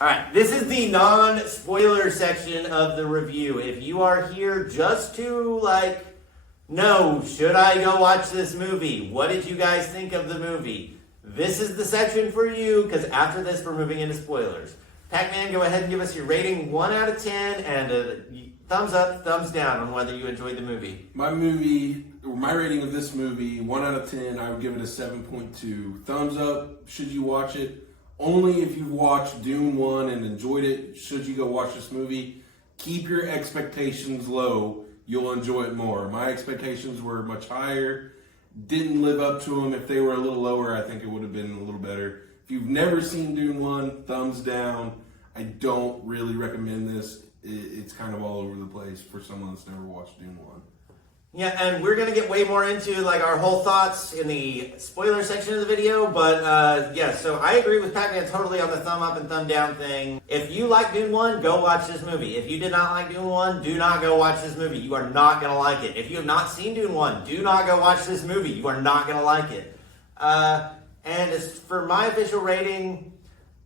Alright, this is the non-spoiler section of the review. If you are here just to, know, should I go watch this movie? What did you guys think of the movie? This is the section for you, because after this, we're moving into spoilers. Pacman, go ahead and give us your rating 1 out of 10, and a thumbs up, thumbs down on whether you enjoyed the movie. My rating of this movie, 1 out of 10, I would give it a 7.2. Thumbs up, should you watch it? Only if you've watched Dune 1 and enjoyed it, should you go watch this movie. Keep your expectations low, you'll enjoy it more. My expectations were much higher, didn't live up to them. If they were a little lower, I think it would have been a little better. If you've never seen Dune 1, thumbs down. I don't really recommend this. It's kind of all over the place for someone that's never watched Dune 1. Yeah, and we're going to get way more into our whole thoughts in the spoiler section of the video, but so I agree with Pacman totally on the thumb up and thumb down thing. If you like Dune 1, go watch this movie. If you did not like Dune 1, do not go watch this movie. You are not going to like it. If you have not seen Dune 1, do not go watch this movie. You are not going to like it. And as for my official rating,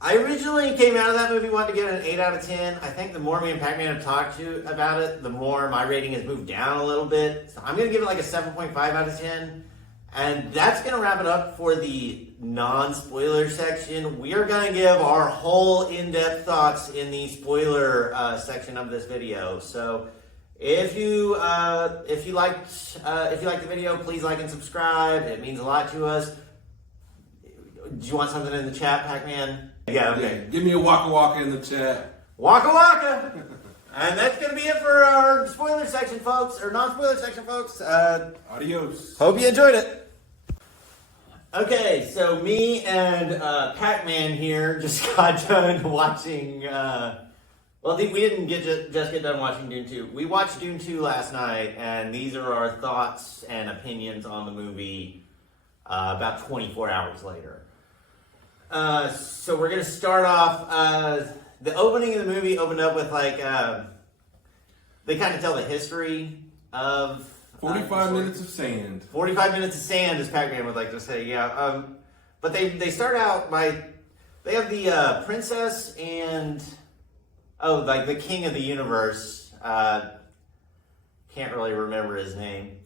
I originally came out of that movie wanting to get an 8 out of 10. I think the more me and Pacman have talked about it, the more my rating has moved down a little bit. So I'm going to give it a 7.5 out of 10. And that's going to wrap it up for the non-spoiler section. We are going to give our whole in-depth thoughts in the spoiler section of this video. So if you liked the video, please like and subscribe. It means a lot to us. Do you want something in the chat, Pacman? Yeah, okay. Yeah, give me a waka waka in the chat. Waka waka! And that's going to be it for our spoiler section, folks, or non-spoiler section, folks. Adios. Hope you enjoyed it. Okay, so me and Pacman here just got done watching, we didn't just get done watching Dune 2. We watched Dune 2 last night, and these are our thoughts and opinions on the movie about 24 hours later. So we're going to start off, the opening of the movie opened up with they kind of tell the history of 45 minutes of sand. 45 minutes of sand, as Pacman would like to say, yeah. But they start out by, they have the princess and, the king of the universe, can't really remember his name.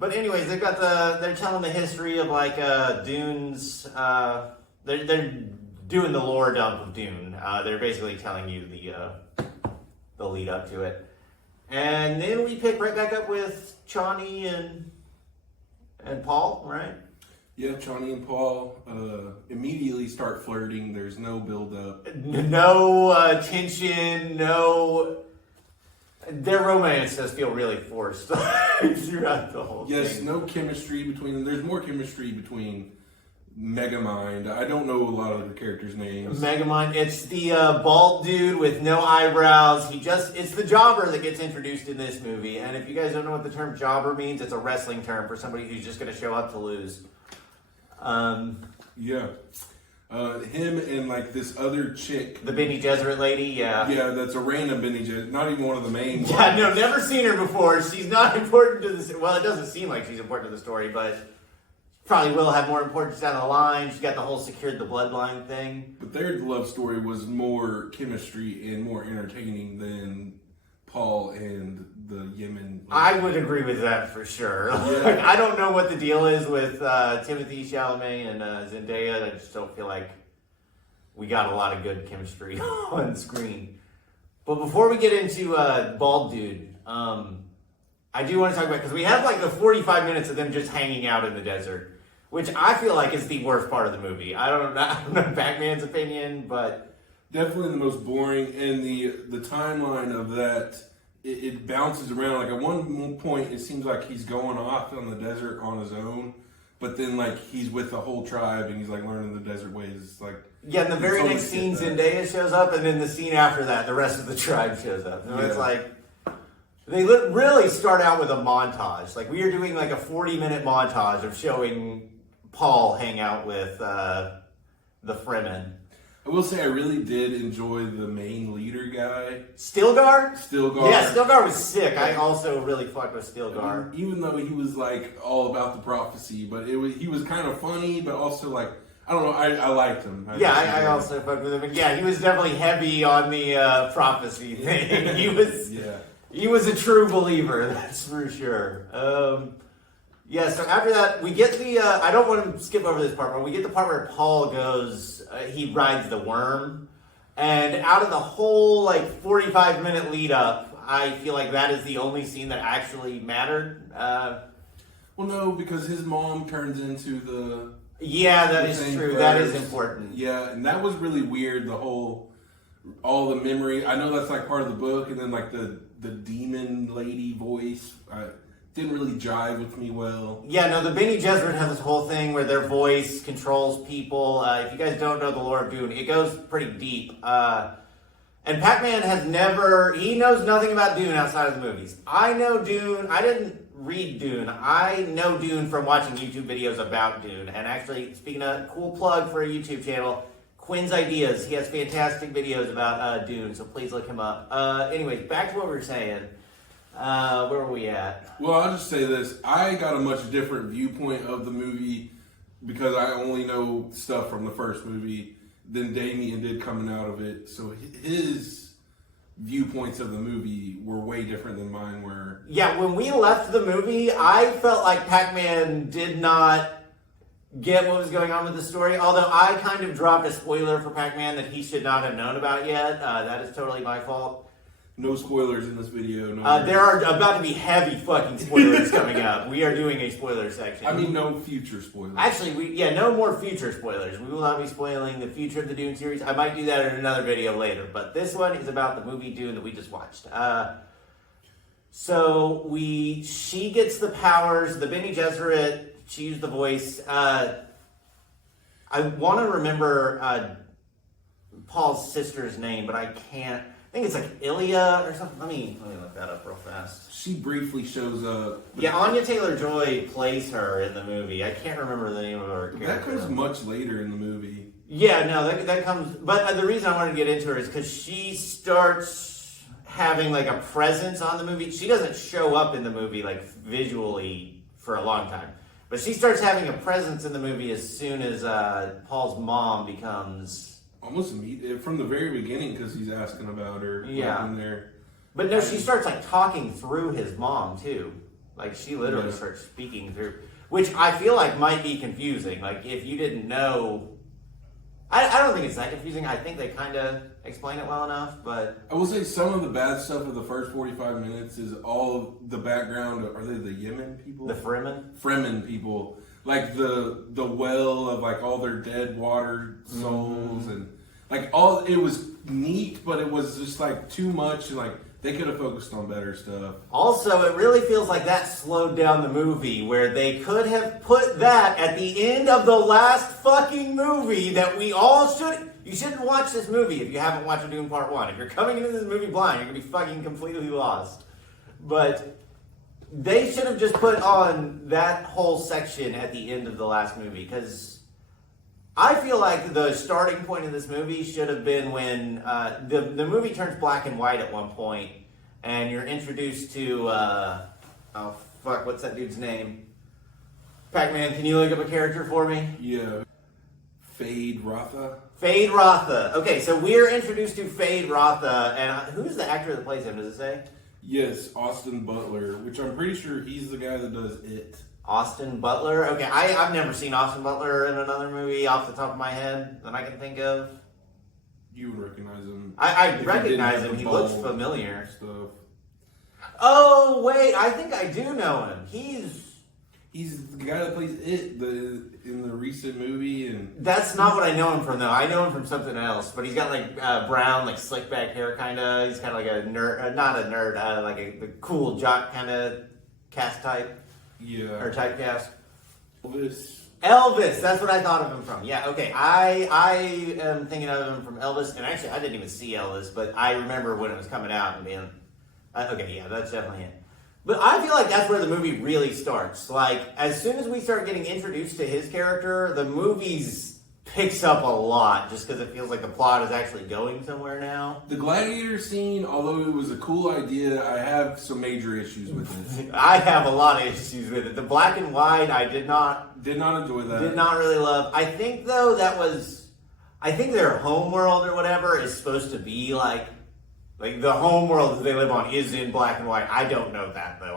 But anyways, they're telling the history of Dune's, they're doing the lore dump of Dune. They're basically telling you the lead up to it. And then we pick right back up with Chani and Paul, right? Yeah, Chani and Paul immediately start flirting. There's no build up. No tension, no... Their romance does feel really forced throughout the whole thing. Yes, no chemistry between them. There's more chemistry between Megamind. I don't know a lot of the characters' names. Megamind. It's the bald dude with no eyebrows. It's the jobber that gets introduced in this movie. And if you guys don't know what the term jobber means, it's a wrestling term for somebody who's just going to show up to lose. Yeah. Him and this other chick. The Bene Gesserit lady, yeah. Yeah, that's a random Bene Gesserit. Not even one of the main ones. Yeah, no, never seen her before. She's not important to the... Well, it doesn't seem like she's important to the story, but probably will have more importance down the line. She's got the whole secured the bloodline thing. But their love story was more chemistry and more entertaining than Paul and the Yemen. I would agree with that for sure. Yeah. I don't know what the deal is with Timothée Chalamet and Zendaya. I just don't feel like we got a lot of good chemistry on screen. But before we get into Bald Dude, I do want to talk about, because we have the 45 minutes of them just hanging out in the desert, which I feel like is the worst part of the movie. I don't know Batman's opinion, but... Definitely the most boring, and the timeline of that, it bounces around. At one point, it seems like he's going off on the desert on his own, but then he's with the whole tribe and he's learning the desert ways. Yeah, in the very next scene, Zendaya shows up, and then the scene after that, the rest of the tribe shows up. And it's they really start out with a montage. We are doing a 40-minute montage of showing Paul hang out with the Fremen. I will say I really did enjoy the main leader guy. Stilgar? Stilgar. Yeah, Stilgar was sick. I also really fucked with Stilgar. Even though he was all about the prophecy, but he was kind of funny, but also I don't know. I liked him. I also fucked with him. And yeah, he was definitely heavy on the prophecy thing. He was a true believer, that's for sure. Yeah, so after that, we get the, I don't want to skip over this part, but we get the part where Paul goes, he rides the worm. And out of the whole, 45-minute lead up, I feel like that is the only scene that actually mattered. Well, no, because his mom turns into the... Yeah, that is true. First. That is important. Yeah, and that was really weird, all the memory. I know that's part of the book, and then the demon lady voice didn't really jive with me well. Yeah, no, the Bene Gesserit has this whole thing where their voice controls people. If you guys don't know the lore of Dune, it goes pretty deep. And Pacman he knows nothing about Dune outside of the movies. I know Dune. I didn't read Dune. I know Dune from watching YouTube videos about Dune. And actually, speaking of cool plug for a YouTube channel, Quinn's Ideas. He has fantastic videos about Dune, so please look him up. Anyways, back to what we were saying. Where were we at? Well, I'll just say this. I got a much different viewpoint of the movie because I only know stuff from the first movie than Damien did coming out of it. So his viewpoints of the movie were way different than mine were. Yeah, when we left the movie, I felt like Pacman did not get what was going on with the story, although I kind of dropped a spoiler for Pacman that he should not have known about yet. That is totally my fault. No spoilers in this video. There are about to be heavy fucking spoilers coming up. We are doing a spoiler section. I mean, no future spoilers. Actually, no more future spoilers. We will not be spoiling the future of the Dune series. I might do that in another video later, but this one is about the movie Dune that we just watched. So she gets the powers, the Bene Gesserit, she used the voice. I want to remember Paul's sister's name, but I can't. I think it's Ilya or something. Let me look that up real fast. She briefly shows up. Yeah, Anya Taylor-Joy plays her in the movie. I can't remember the name of her character. That comes much later in the movie. Yeah, no, that comes... But the reason I wanted to get into her is because she starts having, a presence on the movie. She doesn't show up in the movie, visually for a long time. But she starts having a presence in the movie as soon as Paul's mom becomes... Almost immediate from the very beginning because he's asking about her. Yeah. In there. But no, she starts talking through his mom too. She literally starts speaking through, which I feel might be confusing. If you didn't know, I don't think it's that confusing. I think they kind of explain it well enough. But I will say some of the bad stuff of the first 45 minutes is all the background. Are they the Yemen people? The Fremen? Fremen people. The well of all their dead water souls and all it was neat, but it was just too much and they could have focused on better stuff. Also, it really feels like that slowed down the movie where they could have put that at the end of the last fucking movie that we all should. You shouldn't watch this movie if you haven't watched Dune Part 1. If you're coming into this movie blind, you're gonna be fucking completely lost. But they should have just put on that whole section at the end of the last movie, because I feel like the starting point of this movie should have been when the movie turns black and white at one point, and you're introduced to, what's that dude's name? Pacman, can you look up a character for me? Yeah. Fade Rotha. Fade Rotha. Okay, so we're introduced to Fade Rotha, and who's the actor that plays him, does it say? Yes, Austin Butler, which I'm pretty sure he's the guy that does It. Austin Butler? Okay, I've never seen Austin Butler in another movie off the top of my head that I can think of. You would recognize him. I recognize him. He looks familiar. Stuff. Oh, wait, I think I do know him. He's the guy that plays It in the recent movie. And that's not what I know him from, though. I know him from something else. But he's got brown, slick back hair, kind of. He's kind of a nerd, not a nerd, the cool jock kind of cast type. Yeah. Or typecast. Elvis, that's what I thought of him from. Yeah, okay. I am thinking of him from Elvis, and actually I didn't even see Elvis, but I remember when it was coming out and being, okay, yeah, that's definitely it. But I feel like that's where the movie really starts. As soon as we start getting introduced to his character, the movie's picks up a lot just because it feels like the plot is actually going somewhere now. The gladiator scene, although it was a cool idea, I have some major issues with it. I have a lot of issues with it. The black and white, I did not enjoy that. Did not really love. I think though I think their home world or whatever is supposed to be like the home world that they live on is in black and white. I don't know that though.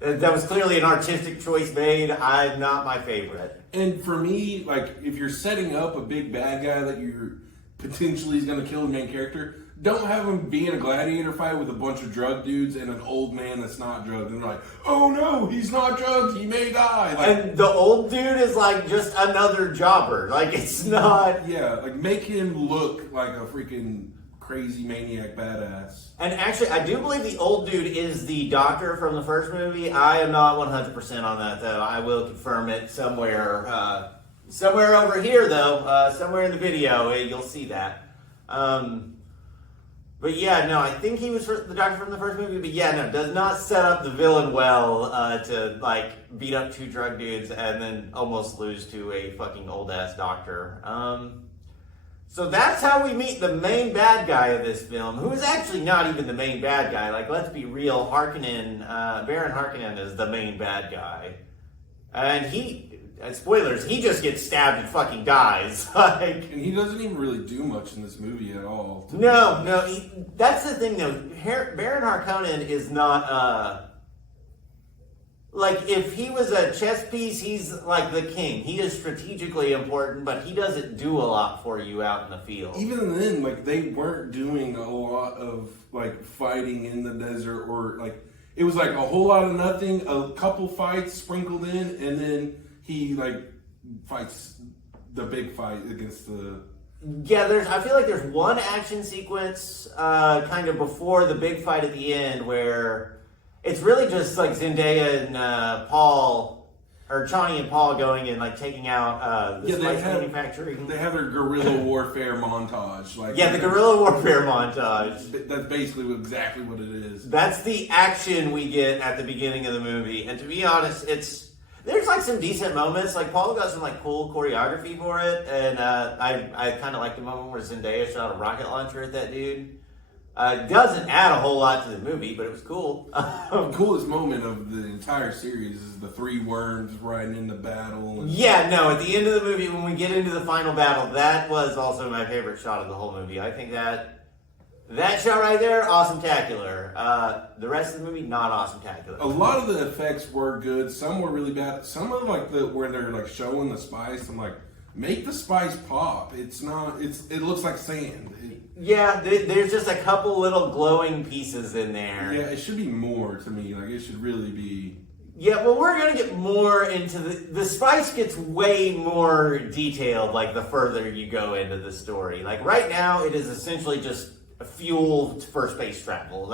That was clearly an artistic choice made. I'm not my favorite. And for me, like, if you're setting up a big bad guy that you're potentially is going to kill the main character, don't have him be in a gladiator fight with a bunch of drug dudes and an old man that's not drugged. And they're like, oh no, he's not drugged, he may die. Like, and the old dude is like just another jobber. Like, it's not... Yeah, like, make him look like a freaking crazy maniac badass. And actually, I do believe the old dude is the doctor from the first movie. I am not 100% on that, though. I will confirm it somewhere. Somewhere over here, though. Somewhere in the video, you'll see that. But yeah, no, I think he was the doctor from the first movie. But yeah, no, does not set up the villain well to, like, beat up two drug dudes and then almost lose to a fucking old-ass doctor. So that's how we meet the main bad guy of this film, who is actually not even the main bad guy. Like, let's be real, Baron Harkonnen is the main bad guy. And spoilers, he just gets stabbed and fucking dies. And he doesn't even really do much in this movie at all. No, that's the thing though. Baron Harkonnen is not, like, if he was a chess piece, he's like the king. He is strategically important, but he doesn't do a lot for you out in the field. Even then, like, they weren't doing a lot of, like, fighting in the desert, or, like, it was like a whole lot of nothing, a couple fights sprinkled in, and then he, like, fights the big fight against the... Yeah, I feel like there's one action sequence kind of before the big fight at the end where... It's really just like Zendaya and Chani and Paul going and like taking out the spice manufacturing. They have their guerrilla warfare montage. Like, the guerrilla warfare montage. That's basically exactly what it is. That's the action we get at the beginning of the movie. And to be honest, there's like some decent moments. Like Paul got some like cool choreography for it, and I kind of like the moment where Zendaya shot a rocket launcher at that dude. Doesn't add a whole lot to the movie, but it was cool. The coolest moment of the entire series is the three worms riding into battle. Yeah, no, at the end of the movie, when we get into the final battle, that was also my favorite shot of the whole movie. I think that shot right there, awesome-tacular. The rest of the movie, not awesome-tacular. A lot of the effects were good. Some were really bad. Some of like where they're like showing the spice, I'm like, make the spice pop. It looks like sand. Yeah, there's just a couple little glowing pieces in there. Yeah, it should be more to me. Like, it should really be... Yeah, well, we're going to get more into the spice gets way more detailed, like, the further you go into the story. Like, right now, it is essentially just fuel for space travel.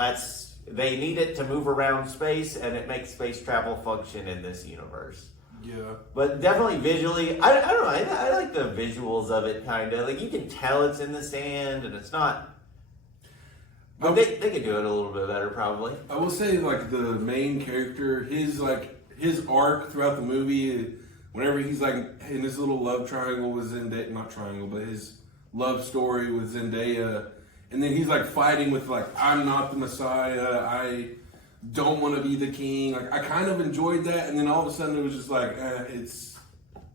They need it to move around space, and it makes space travel function in this universe. Yeah. But definitely visually, I don't know, I like the visuals of it, kind of. Like, you can tell it's in the sand, and it's not... But they could do it a little bit better, probably. I will say, like, the main character, his arc throughout the movie, whenever he's, like, in his little love triangle with Zendaya, not triangle, but his love story with Zendaya, and then he's, like, fighting with, like, I'm not the Messiah, I don't want to be the king. Like, I kind of enjoyed that, and then all of a sudden it was just like,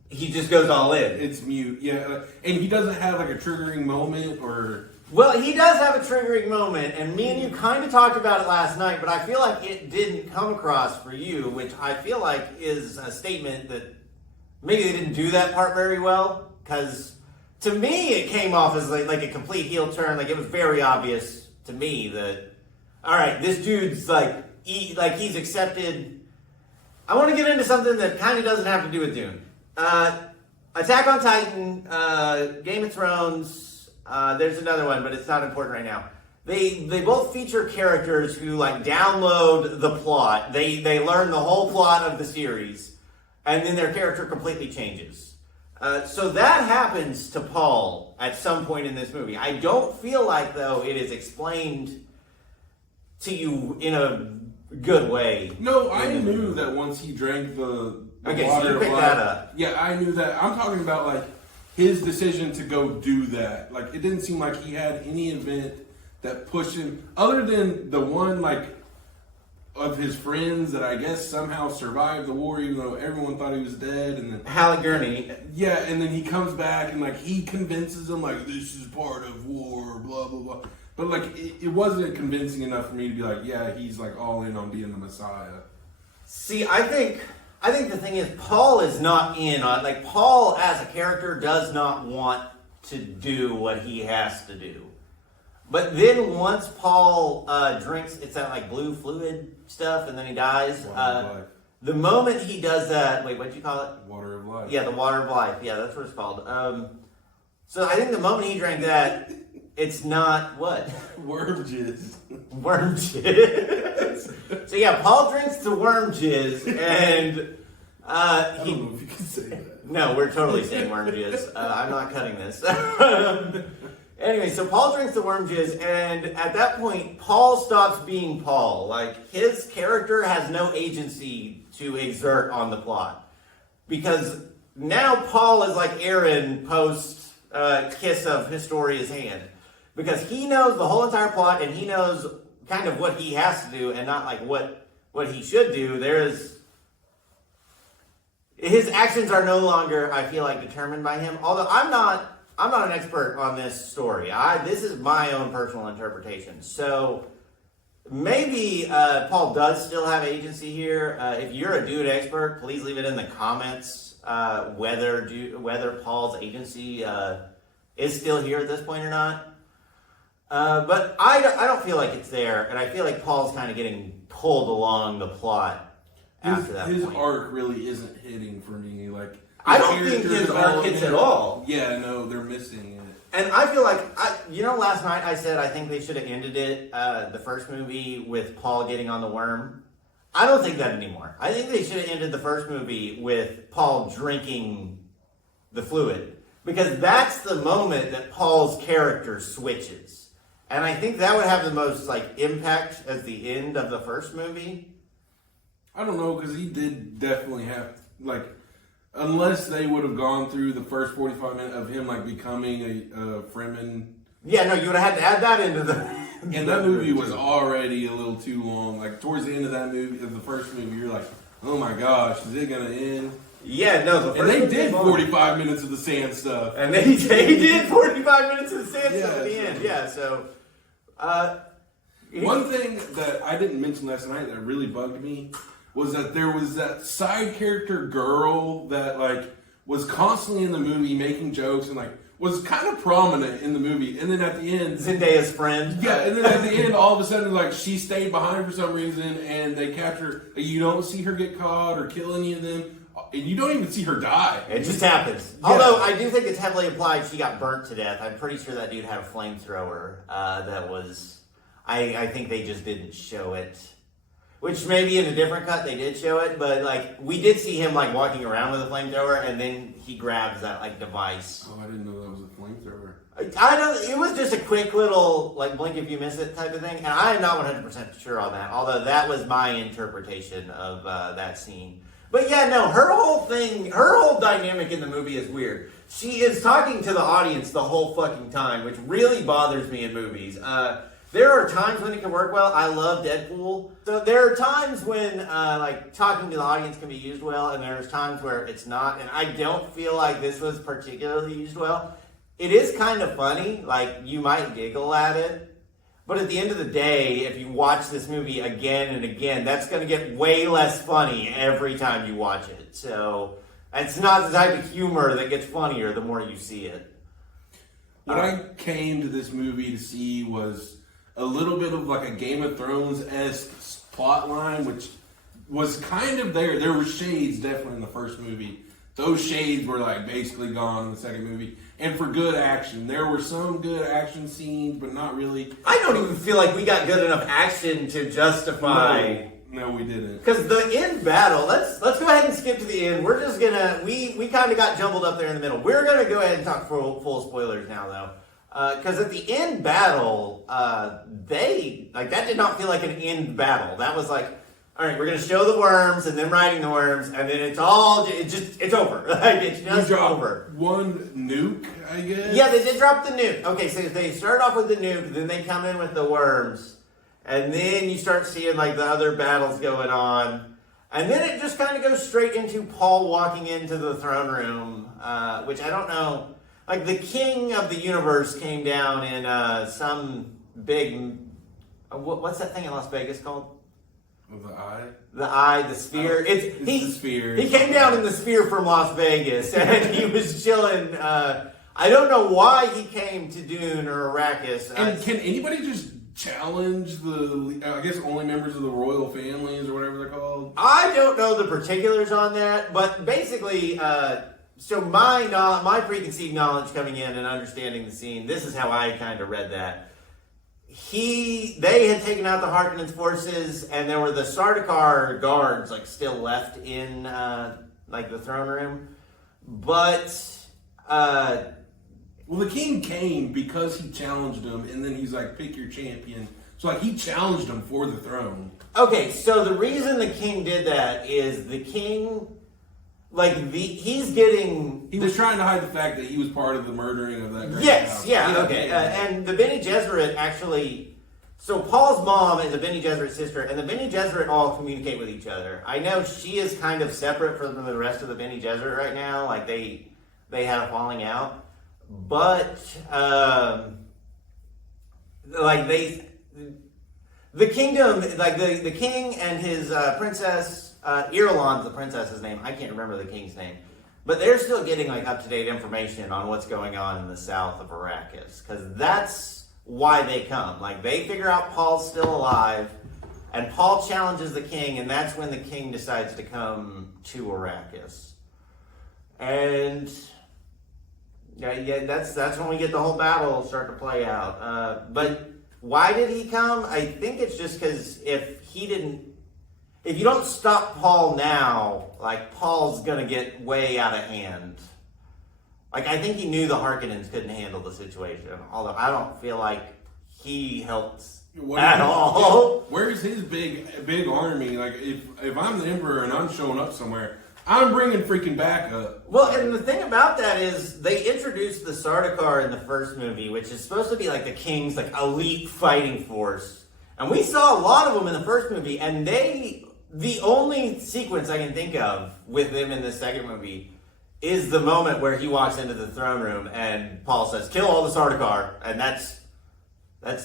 he just goes all in. It's mute, yeah. And he doesn't have like a triggering moment or... Well, he does have a triggering moment, and me and you kind of talked about it last night, but I feel like it didn't come across for you, which I feel like is a statement that maybe they didn't do that part very well, because to me it came off as like a complete heel turn. Like, it was very obvious to me that, all right, this dude's he's accepted. I want to get into something that kind of doesn't have to do with Dune. Attack on Titan, Game of Thrones, there's another one, but it's not important right now. They both feature characters who like download the plot. They learn the whole plot of the series, and then their character completely changes. So that happens to Paul at some point in this movie. I don't feel like, though, it is explained to you in a good way. No, I knew that once he drank the okay, water. so you picked that up. Yeah, I knew that. I'm talking about, like, his decision to go do that. Like, it didn't seem like he had any event that pushed him, other than the one, like, of his friends that I guess somehow survived the war, even though everyone thought he was dead. And then Halle Gurney. Yeah, and then he comes back and, like, he convinces them, like, this is part of war, blah, blah, blah. But, like, it wasn't convincing enough for me to be like, yeah, he's, like, all in on being the Messiah. See, I think the thing is, Paul is not in on, like, Paul as a character does not want to do what he has to do. But then once Paul drinks, it's that, like, blue fluid stuff, and then he dies. Water of life. The moment he does that, wait, what'd you call it? Water of life. Yeah, the water of life. Yeah, that's what it's called. So I think the moment he drank that, it's not what? Worm jizz. Worm jizz. So yeah, Paul drinks the worm jizz, and I don't know if you can say that. No, we're totally saying worm jizz. I'm not cutting this. Anyway, so Paul drinks the worm jizz, and at that point, Paul stops being Paul. Like, his character has no agency to exert on the plot. Because now Paul is like Aaron post kiss of Historia's hand. Because he knows the whole entire plot, and he knows kind of what he has to do, and not like what he should do. His actions are no longer, I feel like, determined by him. Although I'm not an expert on this story. This is my own personal interpretation. So maybe Paul does still have agency here. If you're a Dune expert, please leave it in the comments whether Paul's agency is still here at this point or not. But I don't feel like it's there, and I feel like Paul's kind of getting pulled along the plot after that his point. arc really isn't hitting for me. Like, I don't think his arc hits at all. Yeah, no, they're missing it. And I feel like, last night I said I think they should have ended it, the first movie, with Paul getting on the worm. I don't think that anymore. I think they should have ended the first movie with Paul drinking the fluid. Because that's the moment that Paul's character switches. And I think that would have the most, like, impact as the end of the first movie. I don't know, because he did definitely have, like, unless they would have gone through the first 45 minutes of him, like, becoming a Fremen. Yeah, no, you would have had to add that into the... And that movie was already a little too long. Like, towards the end of that movie, of the first movie, you're like, oh my gosh, is it going to end? Yeah, no, the first and they did 45 minutes of the sand stuff. And they did 45 minutes of the sand stuff at the end, yeah, so... One thing that I didn't mention last night that really bugged me was that there was that side character girl that, like, was constantly in the movie making jokes and, like, was kind of prominent in the movie. And then at the end... Zendaya's friend. Yeah, and then at the end, all of a sudden, like, she stayed behind for some reason and they capture... You don't see her get caught or kill any of them. And you don't even see her die. It just happens. Yeah. Although, I do think it's heavily implied she got burnt to death. I'm pretty sure that dude had a flamethrower that was... I think they just didn't show it. Which maybe in a different cut they did show it, but, like, we did see him, like, walking around with a flamethrower, and then he grabs that, like, device. Oh, I didn't know that was a flamethrower. I don't. It was just a quick little, like, blink if you miss it type of thing, and I am not 100% sure on that, although that was my interpretation of that scene. But yeah, no, her whole dynamic in the movie is weird. She is talking to the audience the whole fucking time, which really bothers me in movies. There are times when it can work well. I love Deadpool. So there are times when, like, talking to the audience can be used well, and there's times where it's not, and I don't feel like this was particularly used well. It is kind of funny. Like, you might giggle at it, but at the end of the day, if you watch this movie again and again, that's going to get way less funny every time you watch it. So it's not the type of humor that gets funnier the more you see it. What I came to this movie to see was a little bit of, like, a Game of Thrones-esque plot line, which was kind of there. There were shades definitely in the first movie. Those shades were, like, basically gone in the second movie. And for good action. There were some good action scenes, but not really. I don't even feel like we got good enough action to justify... No, we didn't. Because the end battle, let's go ahead and skip to the end. We're just gonna... We kind of got jumbled up there in the middle. We're gonna go ahead and talk full spoilers now, though. Because at the end battle, that did not feel like an end battle. That was like all right, we're gonna show the worms and then riding the worms, and then it's over. Like it's just over. One nuke, I guess. Yeah, they did drop the nuke. Okay, so they start off with the nuke, then they come in with the worms, and then you start seeing like the other battles going on, and then it just kind of goes straight into Paul walking into the throne room, which I don't know. Like the king of the universe came down in some big. What's that thing in Las Vegas called? The eye? The sphere. It's the sphere. He came down in the sphere from Las Vegas, and he was chilling. I don't know why he came to Dune or Arrakis. And can anybody just challenge I guess only members of the royal families or whatever they're called? I don't know the particulars on that, but basically, so my preconceived knowledge coming in and understanding the scene, this is how I kind of read that. They had taken out the Harkonnens' forces, and there were the Sardaukar guards like still left in like the throne room. But well, the king came because he challenged him, and then he's like, "Pick your champion." So like he challenged him for the throne. Okay, so the reason the king did that is the king, like he was trying to hide the fact that he was part of the murdering of that great Yes, house. yeah, okay. And the Bene Gesserit actually, so Paul's mom is a Bene Gesserit sister, and the Bene Gesserit all communicate with each other. I know she is kind of separate from the rest of the Bene Gesserit right now, like they had a falling out, but like the kingdom, like the king and his princess. Irulan's the princess's name. I can't remember the king's name. But they're still getting like up-to-date information on what's going on in the south of Arrakis. Because that's why they come. Like, they figure out Paul's still alive, and Paul challenges the king, and that's when the king decides to come to Arrakis. And yeah, that's when we get the whole battle start to play out. But why did he come? I think it's just because if you don't stop Paul now, like, Paul's gonna get way out of hand. Like, I think he knew the Harkonnens couldn't handle the situation, although I don't feel like he helped at all. Where's his big army? Like, if I'm the emperor and I'm showing up somewhere, I'm bringing freaking backup. Well, and the thing about that is they introduced the Sardaukar in the first movie, which is supposed to be like the king's like elite fighting force. And we saw a lot of them in the first movie, and the only sequence I can think of with them in the second movie is the moment where he walks into the throne room and Paul says, "Kill all the Sardaukar," and that's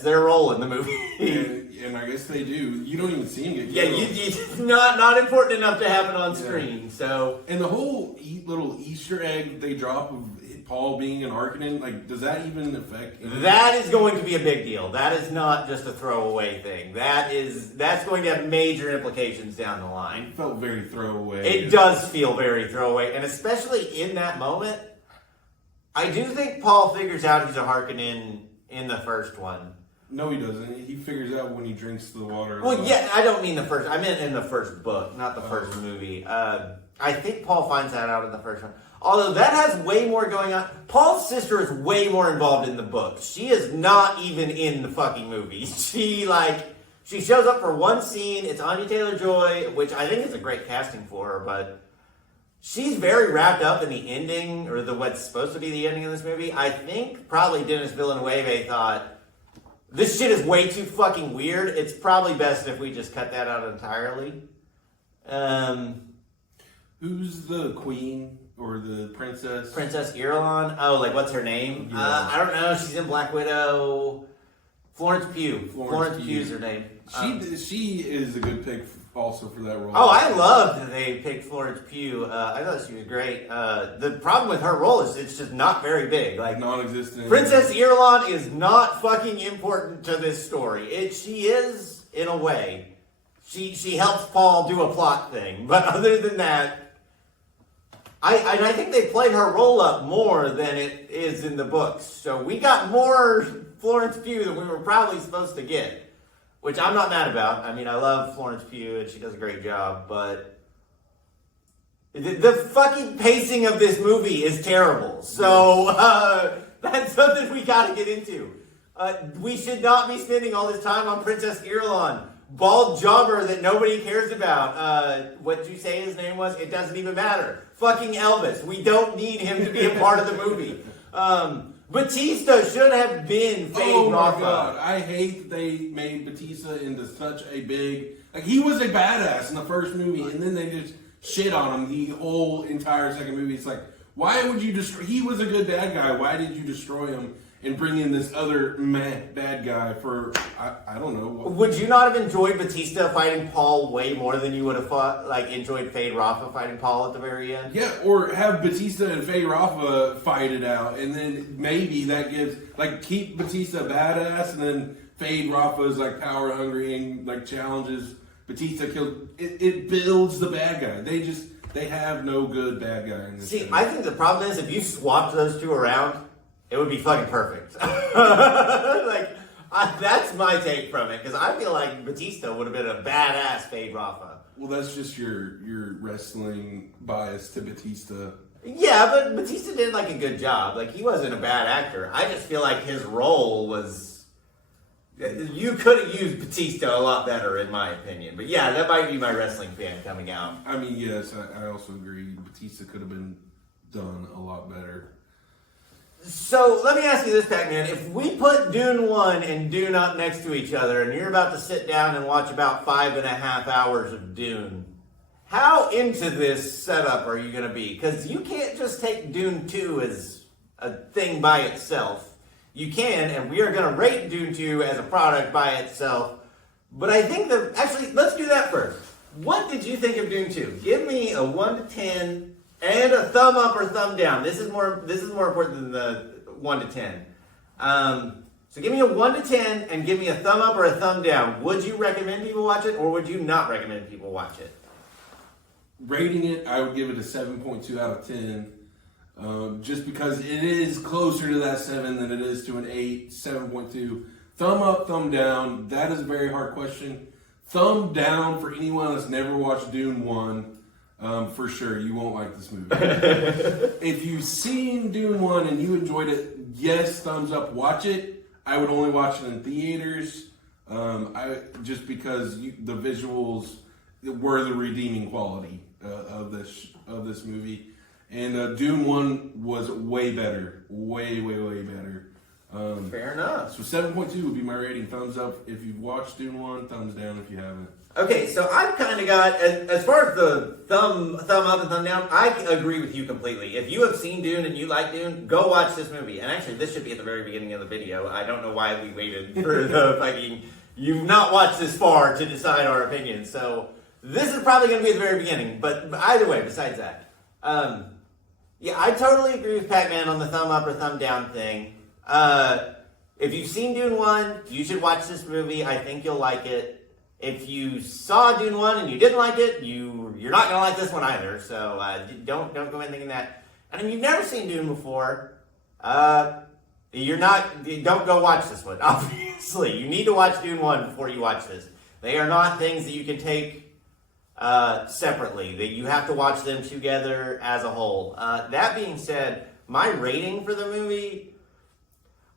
their role in the movie. and I guess they do. You don't even see him get killed. Yeah, not important enough to happen on screen. So, and the whole little Easter egg they drop of Paul being an Harkonnen, like, does that even affect anything? That is going to be a big deal. That is not just a throwaway thing. That's going to have major implications down the line. It felt very throwaway. It does feel very throwaway, and especially in that moment, I do think Paul figures out he's a Harkonnen in the first one. No, he doesn't. He figures out when he drinks the water. Well, yeah, I don't mean the first. I meant in the first book, not the first movie. I think Paul finds that out in the first one. Although that has way more going on. Paul's sister is way more involved in the book. She is not even in the fucking movie. She shows up for one scene. It's Anya Taylor-Joy, which I think is a great casting for her, but she's very wrapped up in the ending, or what's supposed to be the ending of this movie. I think probably Denis Villeneuve thought, this shit is way too fucking weird. It's probably best if we just cut that out entirely. Who's the queen or the princess? Princess Irulan. Oh, like what's her name? Yeah. I don't know. She's in Black Widow. Florence Pugh. Florence Pugh's her name. She is a good pick also for that role. Oh, I loved that they picked Florence Pugh. I thought she was great. The problem with her role is it's just not very big. Like, non-existent. Princess Irulan is not fucking important to this story. She is, in a way. She helps Paul do a plot thing. But other than that, I think they played her role up more than it is in the books. So we got more Florence Pugh than we were probably supposed to get. Which I'm not mad about. I mean, I love Florence Pugh and she does a great job, but the fucking pacing of this movie is terrible. So that's something we gotta get into. We should not be spending all this time on Princess Irulan. bald jobber that nobody cares about. What'd you say his name was? It doesn't even matter. Fucking Elvis. We don't need him to be a part of the movie. Batista should have been Fade Oh my Rafa. god, I hate that they made Batista into such a big... Like, he was a badass in the first movie, and then they just shit on him the whole entire second movie. It's like, why would you destroy... He was a good bad guy. Why did you destroy him and bring in this other bad guy for... I don't know. Would you not have enjoyed Batista fighting Paul way more than you would have enjoyed Fade Rafa fighting Paul at the very end? Yeah, or have Batista and Fade Rafa fight it out, and then maybe that gives... Like, keep Batista badass, and then Fade Rafa is, like, power hungry and, like, challenges Batista. It builds the bad guy. They have no good bad guy in this See, movie. I think the problem is if you swapped those two around, it would be fucking perfect. That's my take from it, because I feel like Batista would have been a badass Fade Rafa. Well, that's just your wrestling bias to Batista. Yeah, but Batista did like a good job. Like, he wasn't a bad actor. I just feel like his role was... You could have used Batista a lot better, in my opinion. But yeah, that might be my wrestling fan coming out. I mean, yes, I also agree. Batista could have been done a lot better. So, let me ask you this, Pacman. If we put Dune 1 and Dune up next to each other, and you're about to sit down and watch about 5.5 hours of Dune, how into this setup are you going to be? Because you can't just take Dune 2 as a thing by itself. You can, and we are going to rate Dune 2 as a product by itself. But I think that... Actually, let's do that first. What did you think of Dune 2? Give me a 1 to 10... and a thumb up or thumb down. This is more important than the 1 to 10. So give me a 1 to 10 and give me a thumb up or a thumb down. Would you recommend people watch it, or would you not recommend people watch it? Rating it, I would give it a 7.2 out of 10. Just because it is closer to that 7 than it is to an 8, 7.2. Thumb up, thumb down. That is a very hard question. Thumb down for anyone that's never watched Dune 1. For sure, you won't like this movie. If you've seen Dune 1 and you enjoyed it, yes, thumbs up, watch it. I would only watch it in theaters, just because the visuals were the redeeming quality of this movie. And Dune 1 was way better. Way better. Fair enough. So 7.2 would be my rating. Thumbs up if you've watched Dune 1, thumbs down if you haven't. Okay, so I've kind of got, as far as the thumb up and thumb down, I agree with you completely. If you have seen Dune and you like Dune, go watch this movie. And actually, this should be at the very beginning of the video. I don't know why we waited for the fucking... You've not watched this far to decide our opinion, so this is probably going to be at the very beginning. But either way, besides that, yeah, I totally agree with Pacman on the thumb up or thumb down thing. If you've seen Dune 1, you should watch this movie. I think you'll like it. If you saw Dune 1 and you didn't like it, you're not going to like this one either. So don't go in thinking that. And if you've never seen Dune before, don't go watch this one, obviously. You need to watch Dune 1 before you watch this. They are not things that you can take separately. That you have to watch them together as a whole. That being said, my rating for the movie,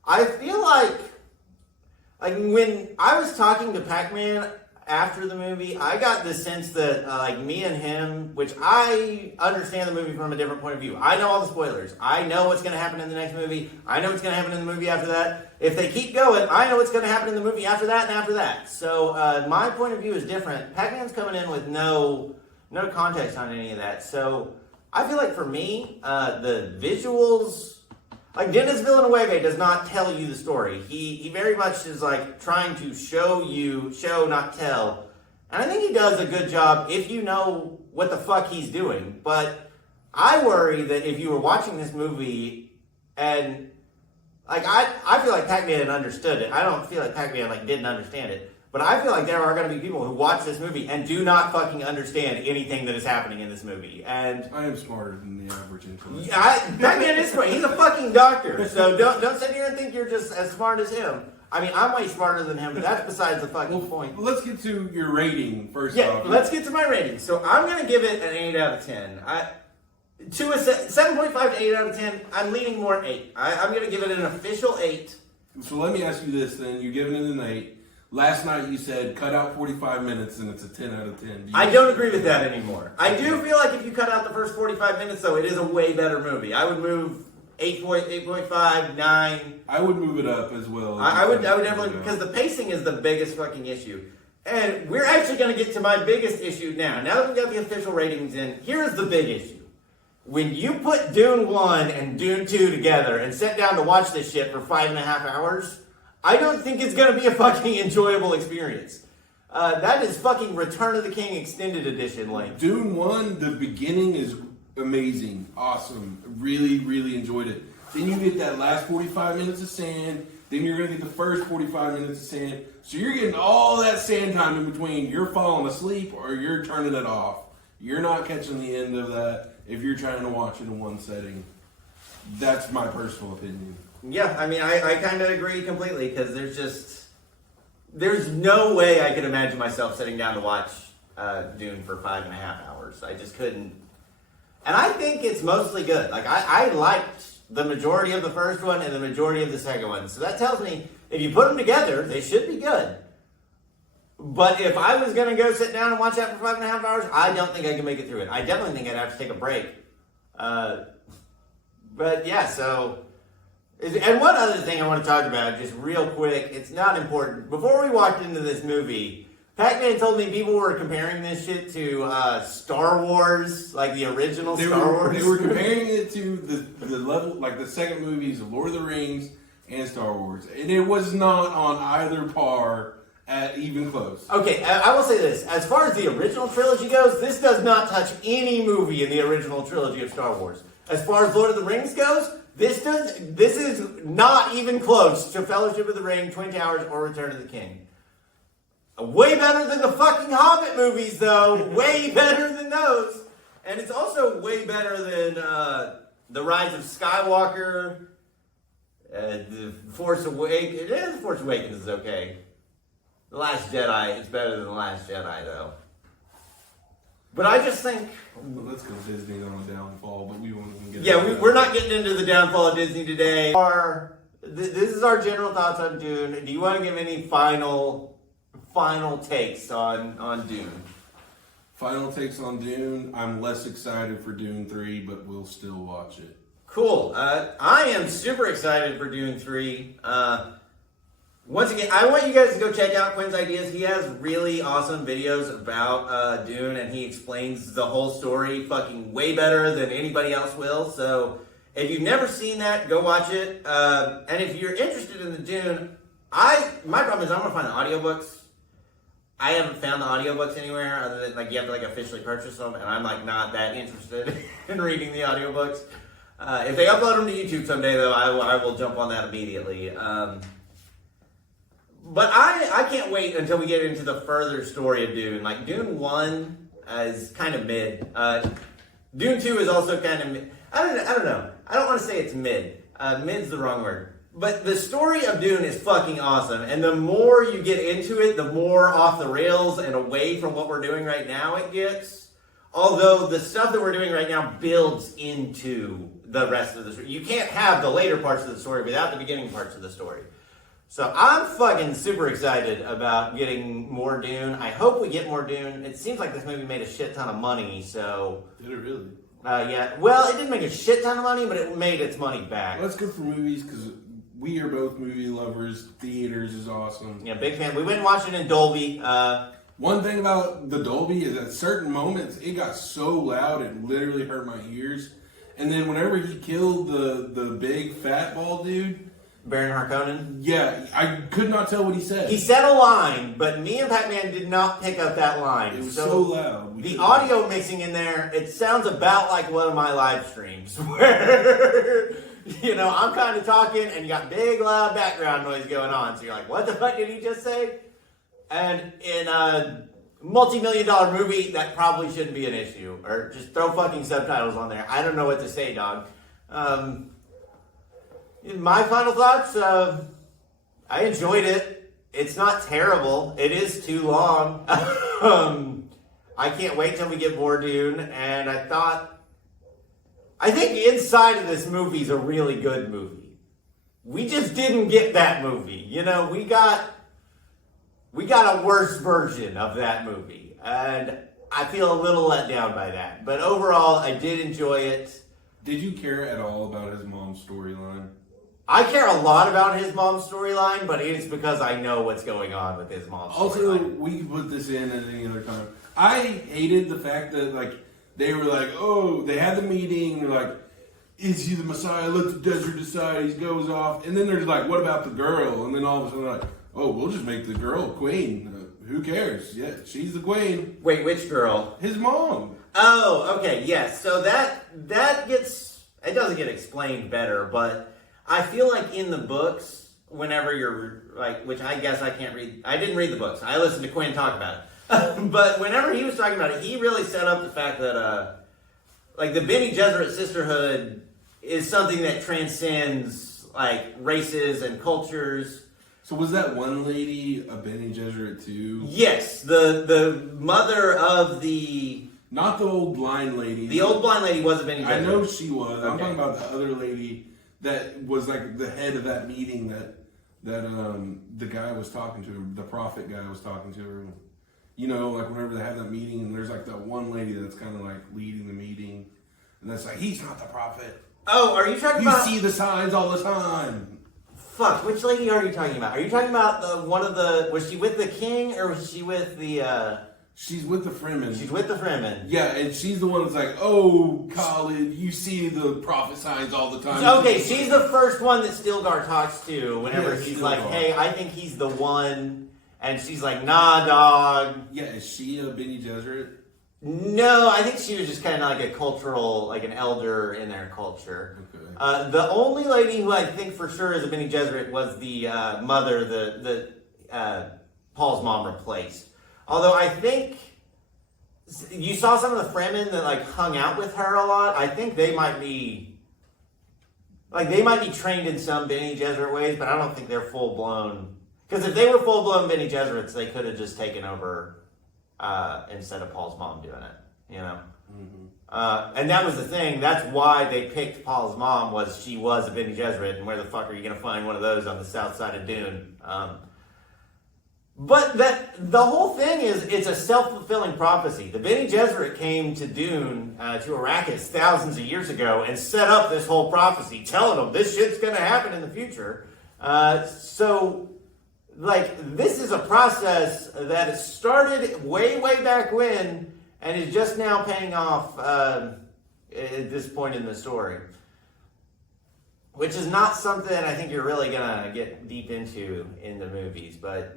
I feel like when I was talking to Pacman after the movie, I got the sense that me and him, which I understand the movie from a different point of view. I know all the spoilers. I know what's going to happen in the next movie. I know what's going to happen in the movie after that. If they keep going, I know what's going to happen in the movie after that and after that. So my point of view is different. Pacman's coming in with no context on any of that. So I feel like for me, the visuals... Like, Denis Villeneuve does not tell you the story. He very much is, like, trying to show, not tell. And I think he does a good job if you know what the fuck he's doing. But I worry that if you were watching this movie and, like, I feel like Pacman understood it. I don't feel like Pacman, didn't understand it. But I feel like there are going to be people who watch this movie and do not fucking understand anything that is happening in this movie. And I am smarter than the average intellect. Pacman is smart. He's a fucking doctor. So don't sit here and think you're just as smart as him. I mean, I'm way smarter than him, but that's besides the fucking point. Let's get to your rating first Yeah, off. let's get to my rating. So I'm going to give it an 8 out of 10. To a 7.5 to 8 out of 10, I'm leaning more 8. I'm going to give it an official 8. So let me ask you this then. You're giving it an 8. Last night you said cut out 45 minutes and it's a 10 out of 10. I don't agree with that anymore. I do feel like if you cut out the first 45 minutes, though, it is a way better movie. I would move 8.5, 9. I would move it up as well. I would definitely, because the pacing is the biggest fucking issue. And we're actually going to get to my biggest issue now. Now that we've got the official ratings in, here's the big issue. When you put Dune 1 and Dune 2 together and sit down to watch this shit for 5.5 hours, I don't think it's going to be a fucking enjoyable experience. That is fucking Return of the King Extended Edition length. Dune 1, the beginning is amazing, awesome. Really, really enjoyed it. Then you get that last 45 minutes of sand. Then you're going to get the first 45 minutes of sand. So you're getting all that sand time in between. You're falling asleep or you're turning it off. You're not catching the end of that if you're trying to watch it in one setting. That's my personal opinion. Yeah, I mean, I kind of agree completely because there's no way I could imagine myself sitting down to watch Dune for 5.5 hours. I just couldn't. And I think it's mostly good. Like, I liked the majority of the first one and the majority of the second one. So that tells me if you put them together, they should be good. But if I was going to go sit down and watch that for 5.5 hours, I don't think I can make it through it. I definitely think I'd have to take a break. But yeah, so... And one other thing I want to talk about, just real quick, it's not important. Before we walked into this movie, Pacman told me people were comparing this shit to Star Wars, like the original Star Wars. They were comparing it to the level, like the second movies of Lord of the Rings and Star Wars. And it was not on either par at even close. Okay, I will say this. As far as the original trilogy goes, this does not touch any movie in the original trilogy of Star Wars. As far as Lord of the Rings goes, this is not even close to Fellowship of the Ring, Twin Towers, or Return of the King. Way better than the fucking Hobbit movies, though. Way better than those. And it's also way better than The Rise of Skywalker, The Force Awakens. The Force Awakens is okay. The Last Jedi, it's better than The Last Jedi, though. But I just think... Well, let's go Disney on a downfall, but we won't even get... Yeah, we're not getting into the downfall of Disney today. This is our general thoughts on Dune. Do you want to give any final takes on Dune? Final takes on Dune. I'm less excited for Dune 3, but we'll still watch it. Cool. I am super excited for Dune 3. Once again, I want you guys to go check out Quinn's Ideas. He has really awesome videos about Dune, and he explains the whole story fucking way better than anybody else will. So if you've never seen that, go watch it. And if you're interested in the Dune, my problem is I'm going to find the audiobooks. I haven't found the audiobooks anywhere other than like you have to like officially purchase them, and I'm like not that interested in reading the audiobooks. If they upload them to YouTube someday, though, I will jump on that immediately. But I can't wait until we get into the further story of Dune. Like, Dune 1 is kind of mid. Dune 2 is also kind of mid. I don't know. I don't want to say it's mid. Mid's the wrong word. But the story of Dune is fucking awesome. And the more you get into it, the more off the rails and away from what we're doing right now it gets. Although the stuff that we're doing right now builds into the rest of the story. You can't have the later parts of the story without the beginning parts of the story. So I'm fucking super excited about getting more Dune. I hope we get more Dune. It seems like this movie made a shit ton of money, so... Did it really? Yeah. Well, it didn't make a shit ton of money, but it made its money back. Well, that's good for movies, because we are both movie lovers. Theaters is awesome. Yeah, big fan. We went and watched it in Dolby. One thing about the Dolby is at certain moments, it got so loud, it literally hurt my ears. And then whenever he killed the big fat bald dude... Baron Harkonnen? Yeah, I could not tell what he said. He said a line, but me and Pacman did not pick up that line. It was so loud. The audio mixing in there, it sounds about like one of my live streams where, I'm kind of talking and you got big loud background noise going on. So you're like, what the fuck did he just say? And in a multi-million-dollar movie, that probably shouldn't be an issue. Or just throw fucking subtitles on there. I don't know what to say, dog. My final thoughts, I enjoyed it. It's not terrible. It is too long. I can't wait till we get more Dune. And I think inside of this movie is a really good movie. We just didn't get that movie. We got we got a worse version of that movie. And I feel a little let down by that. But overall, I did enjoy it. Did you care at all about his mom's storyline? I care a lot about his mom's storyline, but it's because I know what's going on with his mom's Also, storyline. we can put this in at any other time. I hated the fact that, like, they were like, oh, they had the meeting, they're like, is he the Messiah? Let the desert decide. He goes off. And then there's like, what about the girl? And then all of a sudden they're like, oh, we'll just make the girl queen. Who cares? Yeah, she's the queen. Wait, which girl? His mom. Oh, okay, yes. So that gets, it doesn't get explained better, but I feel like in the books, whenever you're like, which I guess I can't read, I didn't read the books. I listened to Quinn talk about it. But whenever he was talking about it, he really set up the fact that, like, the Bene Gesserit sisterhood is something that transcends, like, races and cultures. So was that one lady a Bene Gesserit too? Yes, the mother of the... Not the old blind lady. The old blind lady was a Bene Gesserit. I know she was. I'm Okay. talking about the other lady that was like the head of that meeting that the guy was talking to her, the prophet guy was talking to her. You know, like whenever they have that meeting and there's like that one lady that's kind of like leading the meeting and that's like, he's not the prophet. Oh, are you talking You about... see the signs all the time. Fuck, which lady are you talking about? Are you talking about the one of the... Was she with the king or was she with the... She's with the Fremen. She's with the Fremen. Yeah, and she's the one that's like, oh, Colin, you see the prophet signs all the time. Okay, she's the first one that Stilgar talks to whenever Yeah, he's Stilgar. like, hey, I think he's the one. And she's like, nah, dog. Yeah, is she a Bene Gesserit? No, I think she was just kind of like a cultural, like an elder in their culture. Okay. The only lady who I think for sure is a Bene Gesserit was the mother that Paul's mom replaced. Although I think you saw some of the Fremen that like hung out with her a lot. I think they might be trained in some Bene Gesserit ways, but I don't think they're full blown. Because if they were full blown Bene Gesserits, they could have just taken over instead of Paul's mom doing it. You know. Mm-hmm. And that was the thing. That's why they picked Paul's mom, was she was a Bene Gesserit, and where the fuck are you going to find one of those on the south side of Dune? But the whole thing is, it's a self-fulfilling prophecy. The Bene Gesserit came to Dune, to Arrakis, thousands of years ago, and set up this whole prophecy, telling them this shit's going to happen in the future. So, like, this is a process that started way, way back when, and is just now paying off at this point in the story. Which is not something I think you're really going to get deep into in the movies, but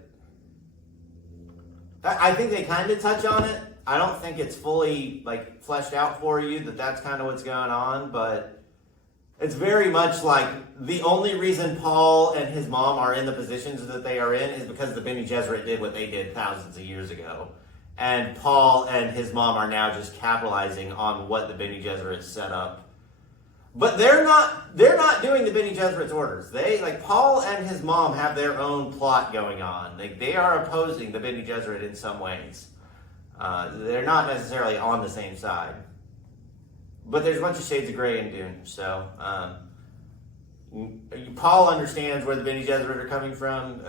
I think they kind of touch on it. I don't think it's fully like fleshed out for you that that's kind of what's going on, but it's very much like the only reason Paul and his mom are in the positions that they are in is because the Bene Gesserit did what they did thousands of years ago. And Paul and his mom are now just capitalizing on what the Bene Gesserit set up. But they're not doing the Bene Gesserit's orders. Paul and his mom have their own plot going on. They are opposing the Bene Gesserit in some ways. They're not necessarily on the same side. But there's a bunch of shades of gray in Dune. So, Paul understands where the Bene Gesserit are coming from.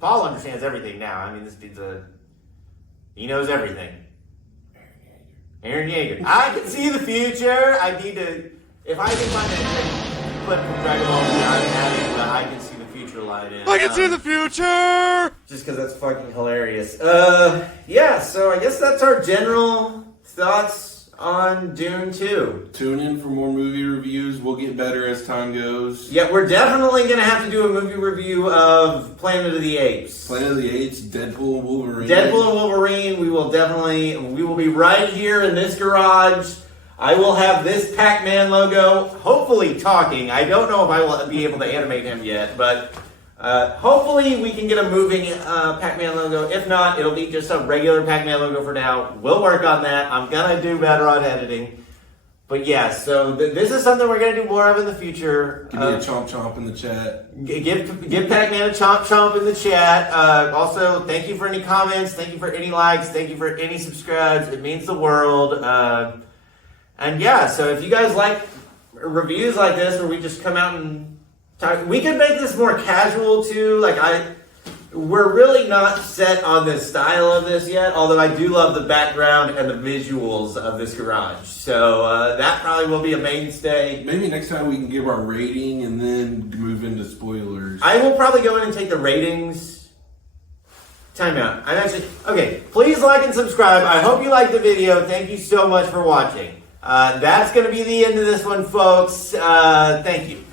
Paul understands everything now. I mean, this dude's he knows everything. Aaron Yeager. I can see the future. If I can find a clip from Dragon Ball Z, I'm having the I can see the future line in. I can see the future! Just because that's fucking hilarious. Yeah, so I guess that's our general thoughts on Dune 2. Tune in for more movie reviews. We'll get better as time goes. Yeah, we're definitely going to have to do a movie review of Planet of the Apes. Planet of the Apes, Deadpool and Wolverine. Deadpool and Wolverine, we will be right here in this garage. I will have this Pacman logo, hopefully talking. I don't know if I will be able to animate him yet, but hopefully we can get a moving Pacman logo. If not, it'll be just a regular Pacman logo for now. We'll work on that. I'm going to do better on editing. But yeah, so this is something we're going to do more of in the future. Give me a chomp chomp in the chat. Give Pacman a chomp chomp in the chat. Also, thank you for any comments. Thank you for any likes. Thank you for any subscribes. It means the world. And yeah, so if you guys like reviews like this where we just come out and talk, we could make this more casual too. Like We're really not set on the style of this yet, although I do love the background and the visuals of this garage. So that probably will be a mainstay. Maybe next time we can give our rating and then move into spoilers. I will probably go in and take the ratings. Time out. Okay, please like and subscribe. I hope you liked the video. Thank you so much for watching. That's going to be the end of this one, folks. Thank you.